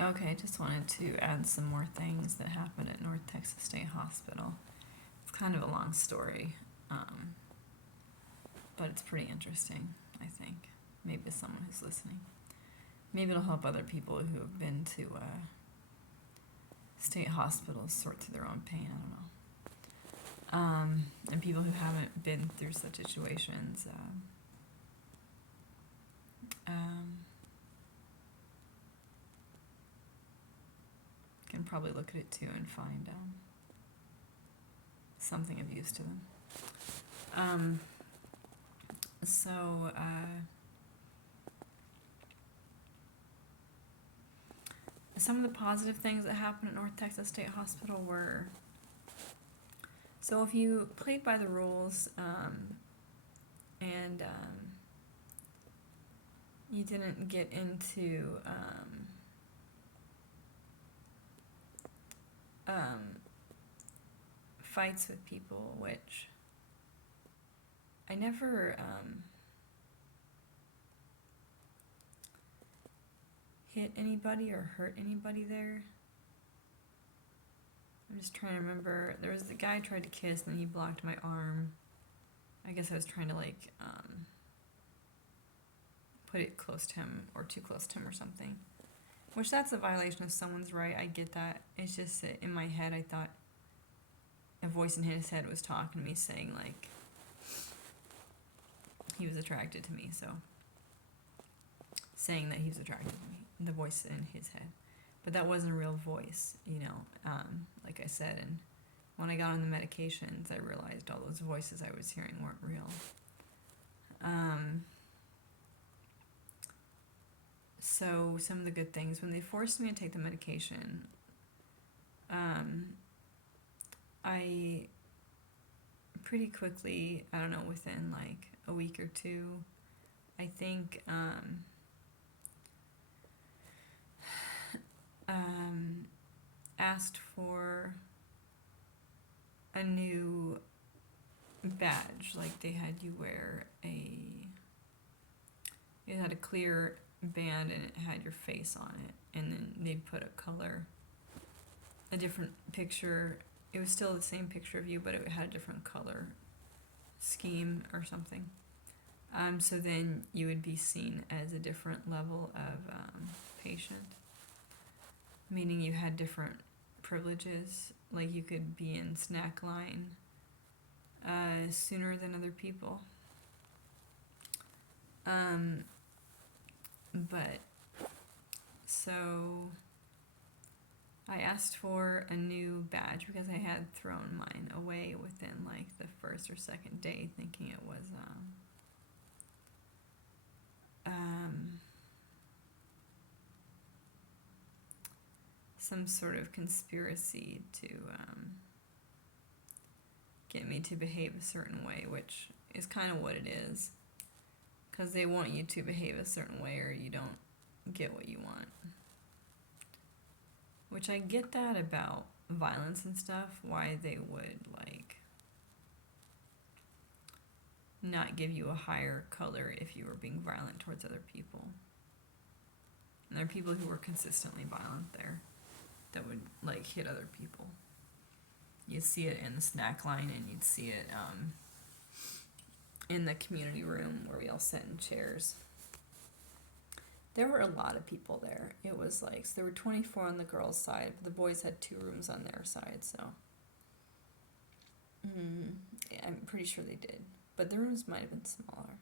Okay, just wanted to add some more things that happened at North Texas State Hospital. It's kind of a long story, um, but it's pretty interesting, I think. Maybe to someone who's listening. Maybe it'll help other people who have been to state hospitals sort through their own pain. I don't know. And people who haven't been through such situations. Can probably look at it too and find something of use to them. So some of the positive things that happened at North Texas State Hospital were, so if you played by the rules and you didn't get into fights with people, which I never hit anybody or hurt anybody there. I'm just trying to remember. There was the guy I tried to kiss and then he blocked my arm. I guess I was trying to put it close to him or too close to him or something. Which that's a violation of someone's right. I get that. It's just that in my head I thought a voice in his head was talking to me saying like he was attracted to me, so saying that he was attracted to me, the voice in his head. But that wasn't a real voice, like I said, and when I got on the medications I realized all those voices I was hearing weren't real. So some of the good things, when they forced me to take the medication, I pretty quickly, I don't know, within like a week or two, I think asked for a new badge. Like they had you wear it had a clear band and it had your face on it, and then they'd put a different picture. It was still the same picture of you, but it had a different color scheme or something. So then you would be seen as a different level of patient, meaning you had different privileges. Like you could be in snack line sooner than other people. But so I asked for a new badge because I had thrown mine away within like the first or second day, thinking it was some sort of conspiracy to get me to behave a certain way, which is kind of what it is, because they want you to behave a certain way or you don't get what you want. Which I get that about violence and stuff, why they would not give you a higher color if you were being violent towards other people. And there are people who were consistently violent there that would hit other people. You'd see it in the snack line, and you'd see it in the community room where we all sat in chairs. There were a lot of people there. It was so there were 24 on the girls' side, but the boys had 2 rooms on their side, so yeah, I'm pretty sure they did. But the rooms might have been smaller.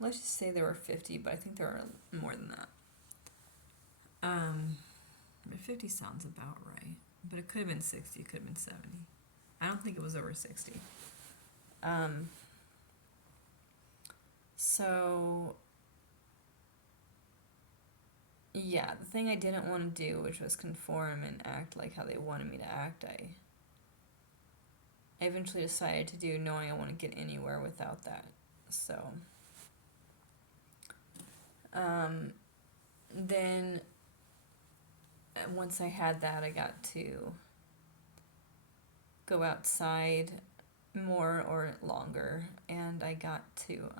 Let's just say there were 50, but I think there are more than that. 50 sounds about right. But it could have been 60, it could have been 70. I don't think it was over 60. So, yeah, the thing I didn't want to do, which was conform and act like how they wanted me to act, I eventually decided to do, knowing I wouldn't get anywhere without that. So, then once I had that, I got to go outside more or longer, and I got to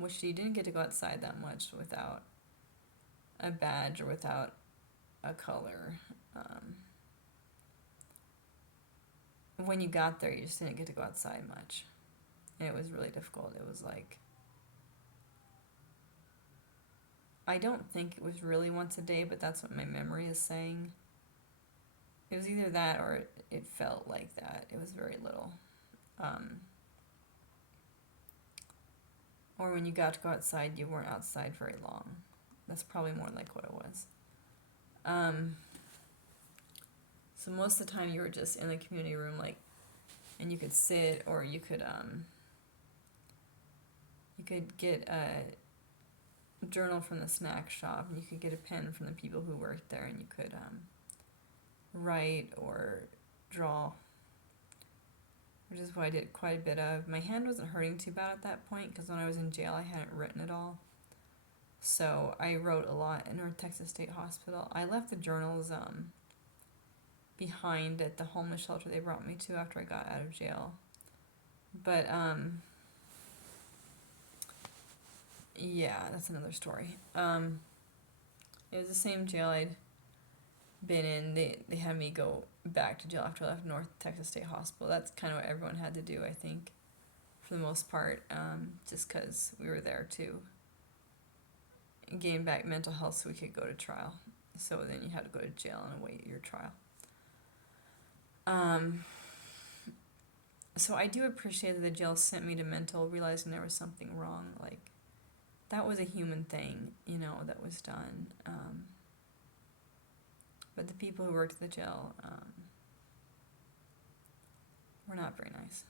which you didn't get to go outside that much without a badge or without a color. When you got there, you just didn't get to go outside much. And it was really difficult. It was like, I don't think it was really once a day, but that's what my memory is saying. It was either that or it felt like that. It was very little. Or when you got to go outside, you weren't outside very long. That's probably more like what it was. So most of the time you were just in the community room, like, and you could sit, or you could get a journal from the snack shop, and you could get a pen from the people who worked there, and you could write or draw, which is what I did quite a bit of. My hand wasn't hurting too bad at that point, because when I was in jail I hadn't written at all. So I wrote a lot in North Texas State Hospital. I left the journals behind at the homeless shelter they brought me to after I got out of jail. But yeah, that's another story. It was the same jail I'd been in. They had me go back to jail after I left North Texas State Hospital. That's kind of what everyone had to do, I think, for the most part, just because we were there to gain back mental health so we could go to trial. So then you had to go to jail and await your trial. So I do appreciate that the jail sent me to mental, realizing there was something wrong. Like, that was a human thing, that was done. But the people who worked at the jail were not very nice.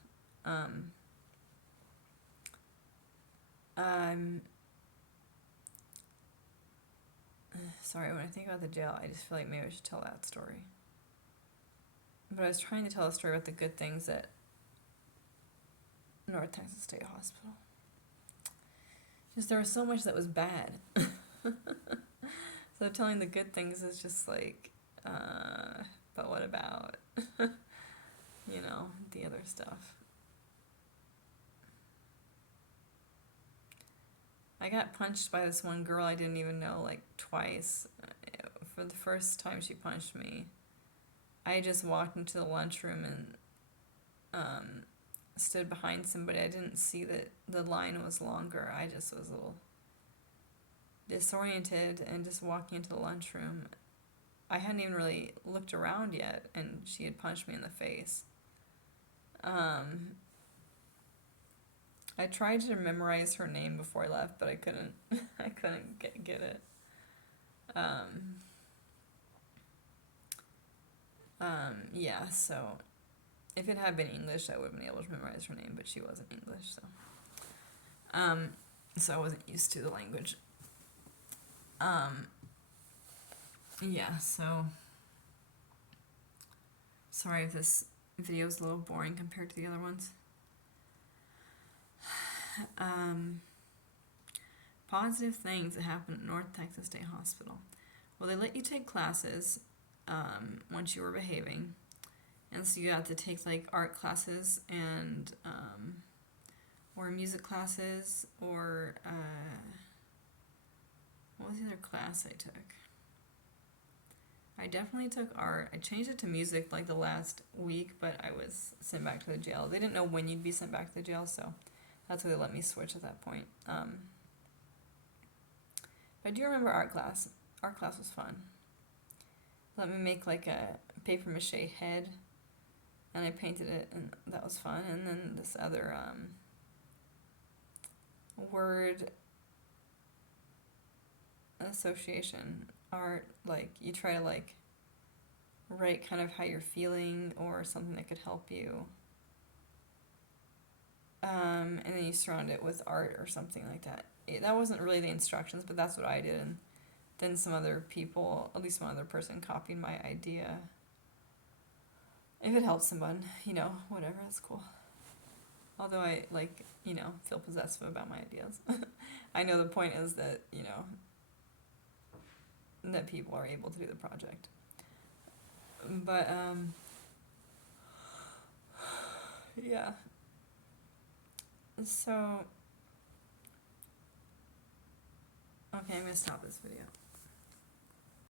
Sorry, when I think about the jail, I just feel like maybe I should tell that story. But I was trying to tell a story about the good things at North Texas State Hospital. Just there was so much that was bad. So telling the good things is just like, but what about, the other stuff. I got punched by this one girl I didn't even know, like, twice. For the first time she punched me, I just walked into the lunchroom and stood behind somebody. I didn't see that the line was longer. I just was a little disoriented and just walking into the lunchroom. I hadn't even really looked around yet, and she had punched me in the face. I tried to memorize her name before I left, but I couldn't. I couldn't get it. Yeah, so if it had been English, I would have been able to memorize her name, but she wasn't English, so so I wasn't used to the language. Yeah, so sorry if this video is a little boring compared to the other ones. Positive things that happened at North Texas State Hospital. Well, they let you take classes once you were behaving, and so you got to take like art classes and or music classes, or what was the other class I took? I definitely took art. I changed it to music like the last week, but I was sent back to the jail. They didn't know when you'd be sent back to the jail, so that's why they let me switch at that point. But I do remember art class. Art class was fun. Let me make like a paper mache head, and I painted it, and that was fun. And then this other word association art, like you try to like write kind of how you're feeling or something that could help you, and then you surround it with art or something like that. That wasn't really the instructions, but that's what I did, and then some other people, at least one other person, copied my idea. If it helps someone, whatever, that's cool. Although I feel possessive about my ideas. I know the point is that that people are able to do the project. But yeah. So Okay, I'm gonna stop this video.